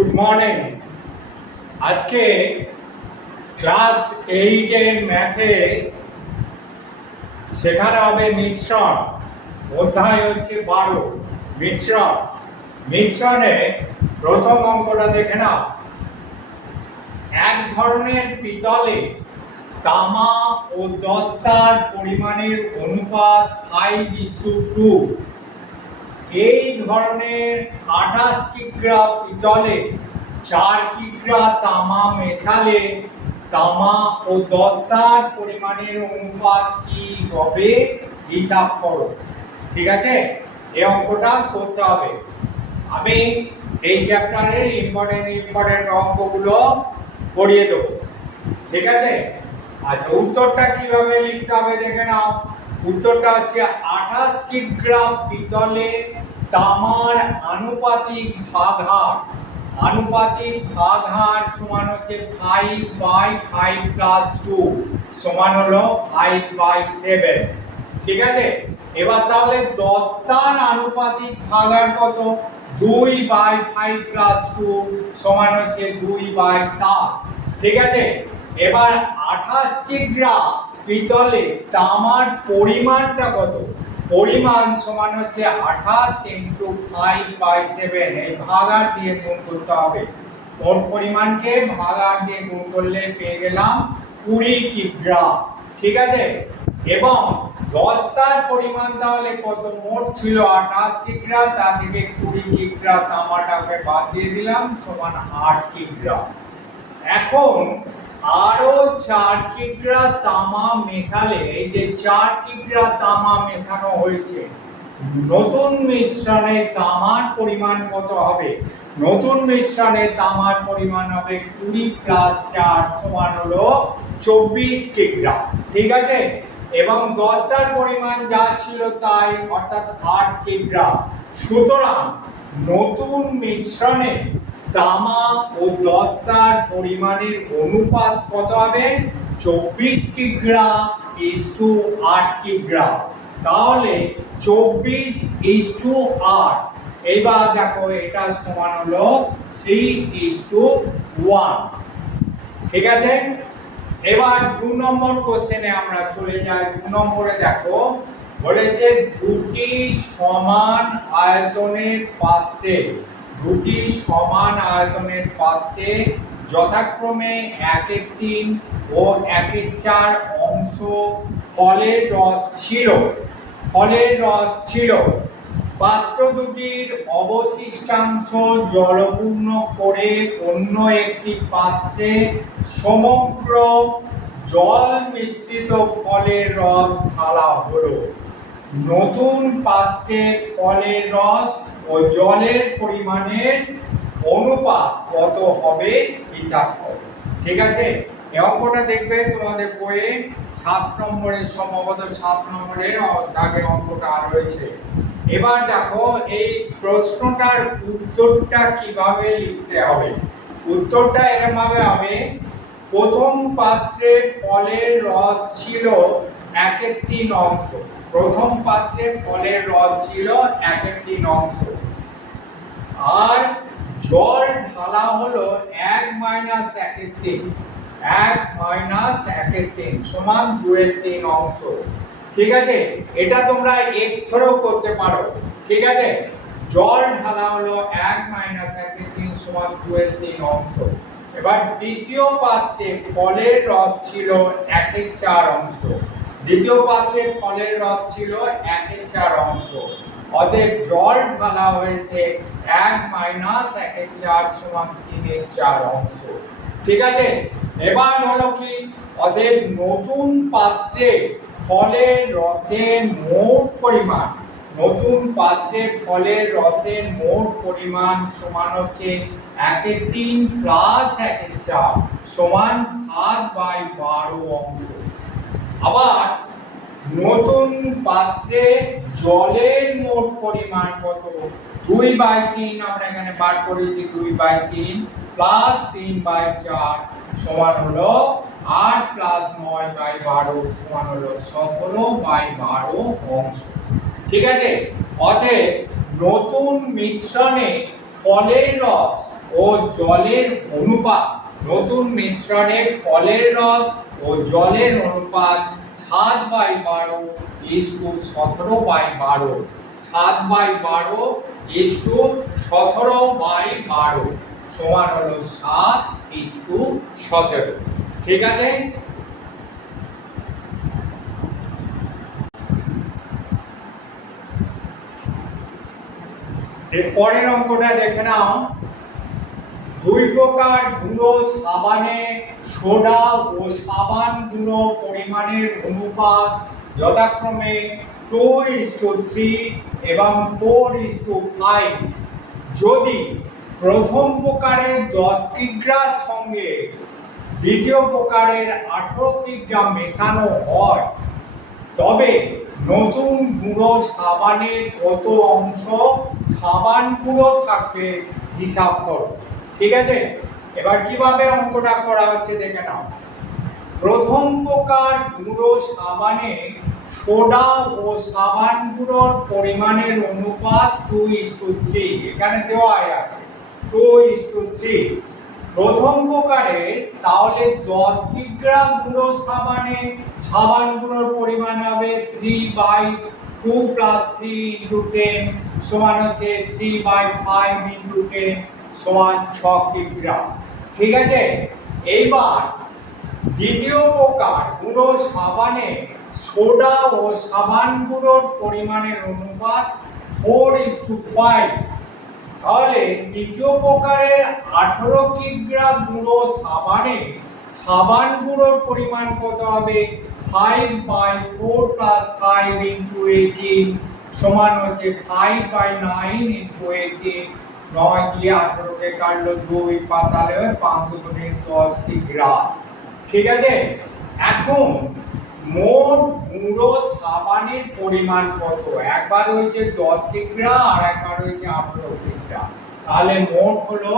Good morning. আজকে class 8 এর ম্যাথে সেখানে হবে মিশ্রণ। অধ্যায় হচ্ছে 12 মিশ্রণ। মিশ্রণে প্রথম অঙ্কটা দেখে নাও। এক ধরনের পিতলে তামা ও দস্তার পরিমাণের অনুপাত 5:2। এই ধরনের 28 কিগ্রা পিতলে 4 কিগ্রা তামা মেশালে তামা ও দস্তার পরিমাণের অনুপাত কি হবে হিসাব করো। ঠিক আছে, এই অঙ্কটা করতে হবে। আমি এই চ্যাপ্টারের ইম্পর্টেন্ট অঙ্কগুলো পড়িয়ে দেবো। ঠিক আছে, আচ্ছা উত্তরটা কিভাবে লিখতে হবে দেখে নাও। উত্তরটা হচ্ছে 28 কিগ্রা পিতলে তামার আনুপাতিক ভাগহার সমান হচ্ছে 5/5 + 2 সমান হলো 5/7। ঠিক আছে, এবার তাহলে দস্তার আনুপাতিক ভাগহার কত? 2/5 + 2 সমান হচ্ছে 2/7। ঠিক আছে, এবার 28 কিগ্রা পিতলে তামার পরিমাণটা কত? পরিমাণ সমান হচ্ছে 28 × 5/7। এই ভাগার দিয়ে গুণ করতে হবে। মোট পরিমাণকে ভাগার দিয়ে গুণ করলে পেয়ে গেলাম 20 কিগ্রা। ঠিক আছে, এবং দস্তার পরিমাণ তাহলে কত? মোট ছিল 28 কিগ্রা, তার থেকে 20 কিগ্রা তামাটাকে বাদ দিয়ে দিলাম, সমান 8 কিগ্রা। এখন আরো 4 কিগ্রা তামা মেশালে, এই যে 4 কিগ্রা তামা মেশানো হয়েছে, নতুন মিশ্রণে তামার পরিমাণ কত হবে? নতুন মিশ্রণে তামার পরিমাণ হবে 20 + 4 সমান হলো 24 কিগ্রা। ঠিক আছে, এবং দস্তার পরিমাণ যা ছিল তাই, অর্থাৎ 8 কিগ্রা। সুতরাং নতুন মিশ্রণে তামা ও দস্তার পরিমাণের অনুপাত কত হবে? 24 কিগ্রা = 8 কিগ্রা। তাহলে 24:8। এবার দেখো এটা সমান হলো 3:1। ঠিক আছে, এবার 2 নম্বর কোশ্চেনে আমরা চলে যাই। 2 নম্বরে দেখো বলেছে দুটি সমান আয়তনের পাত্রে যথাক্রমে 1/3 ও 1/4 অংশ ফলের রস ছিল। পাত্র দুটির অবশিষ্টাংশ জলপূর্ণ করে অন্য একটি পাত্রে সমগ্র জল মিশ্রিত ফলের রস ঢালা হলো। নতুন পাত্রে ফলের রস ও জলের পরিমাণের অনুপাত কত হবে হিসাব করো। ঠিক আছে, এই অঙ্কটা দেখবে তোমাদের বইয়ে 7 নম্বরের, সম্ভবত 7 নম্বরের দাগে অঙ্কটা রয়েছে। এবার দেখো এই প্রশ্নটার উত্তরটা কিভাবে লিখতে হবে। উত্তরটা এরকম ভাবে হবে, প্রথম পাত্রে ফলের রস ছিল 1/3 অংশ। প্রথম পাত্রে ফলের রস ছিল 1/3 অংশ, আর জল ঢালা হলো 1 - 1/3। 1 - 1/3 সমান 2/3 অংশ। ঠিক আছে, এটা তোমরা x ধরেও করতে পারো। ঠিক আছে, জল ঢালা হলো 1 - 1/3 সমান 2/3 অংশ। এবার দ্বিতীয় পাত্রে ফলের রস ছিল 1/4 অংশ। দ্বিতীয় পাত্রে ফলের রস ছিল 1/4 অংশ, অতএব জল ঢালা হয়েছে 1 - 1/4 সমান 3/4 অংশ। ঠিক আছে, এবার হলো কি, অতএব নতুন পাত্রে ফলের রসের মোট পরিমাণ, সমান হচ্ছে 1/3 + 1/4 সমান 7/12 অংশ। আবার নতুন পাত্রে জলের মোট পরিমাণ কত? 2/3 আমরা এখানে বার করেছি, 2/3 + 3/4 সমান হলো 8 + 9/12 সমান হলো 17/12 অংশ। ঠিক আছে, অতএব নতুন মিশ্রণে ফলের রস ও জলের অনুপাত, নতুন মিশ্রণে ফলের রস ও জলের অনুপাত 7/12 17/12, 7/12 17/12 সমান হলো 7:17। ঠিক আছে? এর পরের অঙ্কটা দেখে নাও। দুই প্রকার গুঁড়ো সাবানে সোডা ও সাবান গুঁড়ো পরিমাণের অনুপাত যথাক্রমে 2:3 এবং 4:5। যদি প্রথম প্রকারের 10 কিগ্রার সঙ্গে দ্বিতীয় প্রকারের 18 কিগ্রা মেশানো হয়, তবে নতুন গুঁড়ো সাবানে কত অংশ সাবান গুঁড়ো থাকবে হিসাব করো। ঠিক আছে? এবার কিভাবে অঙ্কটা করা হচ্ছে দেখে নাও। প্রথম প্রকার গুঁড়ো সাবানে সোডা ও সাবান গুঁড়োর পরিমাণের অনুপাত 2:3, এখানে দেওয়াই আছে 2:3। প্রথম প্রকারে তাহলে 10 কিগ্রা গুঁড়ো সাবানে সাবান গুঁড়োর পরিমাণ হবে 3/2 + 3 × 10 সমান হচ্ছে 3/5 × 10 সমান 6 কিগ্রা। ঠিক আছে? এইবার দ্বিতীয় প্রকার গুঁড়ো সাবানে সোডা ও সাবান গুঁড়োর পরিমাণের অনুপাত 4:5। তাহলে দ্বিতীয় প্রকারের 18 কিগ্রা গুঁড়ো সাবানে সাবান গুঁড়োর পরিমাণ কত হবে? 5/4 + 5 × 18 সমান হচ্ছে 5/9 × 18। 9 দিয়ে 18 কে কাটলো 2 পাতালে 5 × 10 কিগ্রা। ঠিক আছে? এখন মোট গুঁড়ো সাবানের পরিমাণ কত? একবার হয়েছে 10 কিগ্রা আর একবার হয়েছে 18 কিগ্রা, তাহলে মোট হলো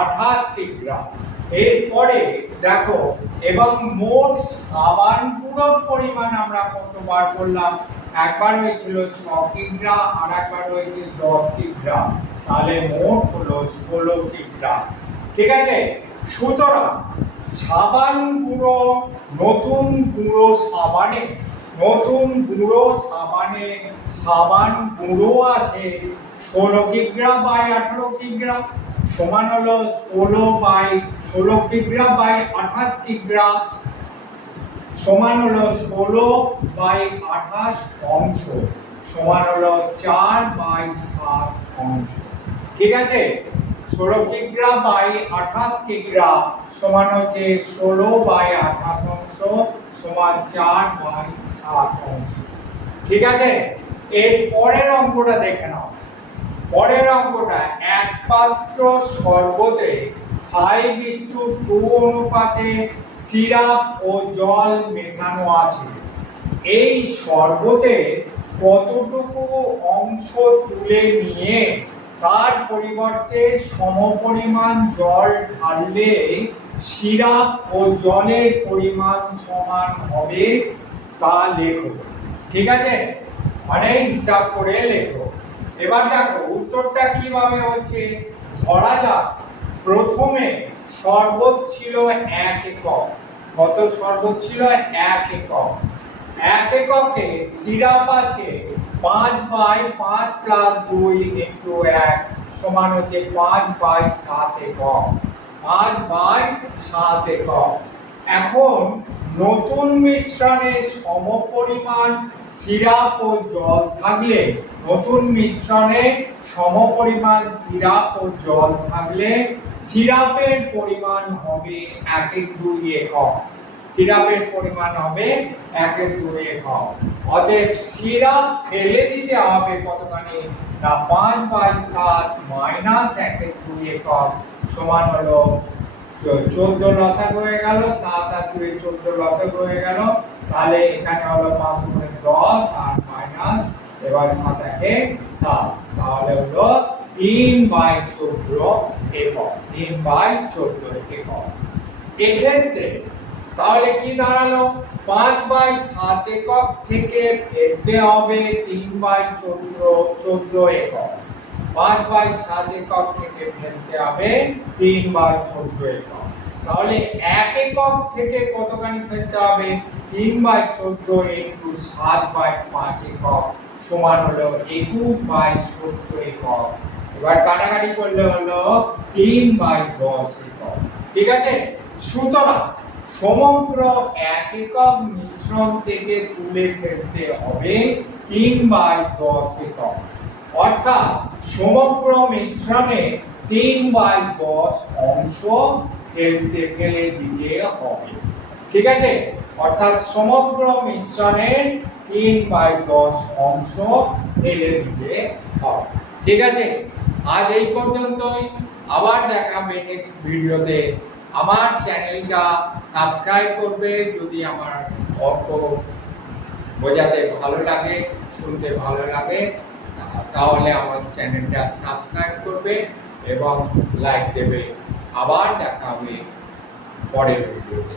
28 কিগ্রা। এরপরে দেখো, এবং মোট সাবান গুঁড়োর পরিমাণ আমরা কতবার করলাম? একবার হয়েছিল 6 কিগ্রা আর একবার হয়েছে 10 কিগ্রা, তাহলে মোট হলো 16 কিগ্রা। ঠিক আছে? সুতরাং সাবান গুঁড়ো নতুন গুঁড়ো সাবানে সাবান গুঁড়ো আছে 16 কিগ্রা বাই 18 কিগ্রা সমান হলো 16 কিগ্রা বাই 28 কিগ্রা সমান হলো 16/28 অংশ সমান হলো 4/7 অংশ। ঠিক আছে? 16 কিগ্রা বাই 28 কিগ্রা সমান হচ্ছে 16/28 অংশ সমান 4/7 অংশ। ঠিক আছে? এর পরের অঙ্কটা দেখে নাও। পরের অঙ্কটা এক পাত্র শরবতে 5:2 অনুপাতে সিরাপ ও জল মেশানো আছে। এই শরবতে কতটুকু অংশ তুলে নিয়ে তার পরিবর্তে সমপরিমাণ জল ঢাললে সিরাপ ও জলের পরিমাণ সমান হবে তা লেখো। ঠিক আছে? মানে হিসাব করে লেখো। এবার দেখো উত্তরটা কিভাবে হচ্ছে। ধরা যাক প্রথমে শরবত ছিল 1 একক। কত শরবত ছিল? 1 একক। 1 এককে সিরাপ আছে 5/5 + 2 × 1 সমান হচ্ছে 5/7 একক। 5/7 একক। এখন নতুন মিশ্রণে সমপরিমাণ সিরাপ ও জল থাকলে সিরাপের পরিমাণ হবে 1/2 একক। সিরাপের পরিমাণ হবে 1/2 একক। অতএব সিরাপ ফেলে দিতে হবে কতখানি? না 5/7 - 1/2 একক সমান হলো 14 লসাগু হয়ে গেল। 7 আর 2 14 লসাগু হয়ে গেল। তাহলে এখানে হলো 5 × 10 আর মাইনাস এবার 7 একে 7, তাহলে হলো 3/14 একক। 3/14 একক। এক্ষেত্রে তাহলে কি দাঁড়ালো? 5/7 একক থেকে ফেলতে হবে 3/14 একক। 5/7 একক থেকে ফেলতে হবে 3/14 একক। তাহলে 1 একক থেকে কতখানি ফেলতে হবে? 3/14 ইন্টু 7/5 একক সমান হলো 21/17 একক। এবার কাটাকাটি করলে হলো 3/10 একক। ঠিক আছে? সুতরাং সমগ্র 1 একক মিশ্রণ থেকে তুলে ফেলতে হবে 3/10 একক। অর্থাৎ সমগ্র মিশ্রণে 3/10 অংশ ফেলে দিতে হবে। ঠিক আছে? অর্থাৎ সমগ্র মিশ্রণের 3/10 অংশ ফেলে দিতে হবে। ঠিক আছে? আজ এই পর্যন্তই। আবার দেখা হবে নেক্সট ভিডিওতে। আমার চ্যানেলটা সাবস্ক্রাইব করবে যদি আমার অঙ্ক বোঝাতে ভালো লাগে, শুনতে ভালো লাগে, তাহলে আমার চ্যানেলটা সাবস্ক্রাইব করবে এবং লাইক দেবে। আবার দেখা হবে পরের ভিডিওতে।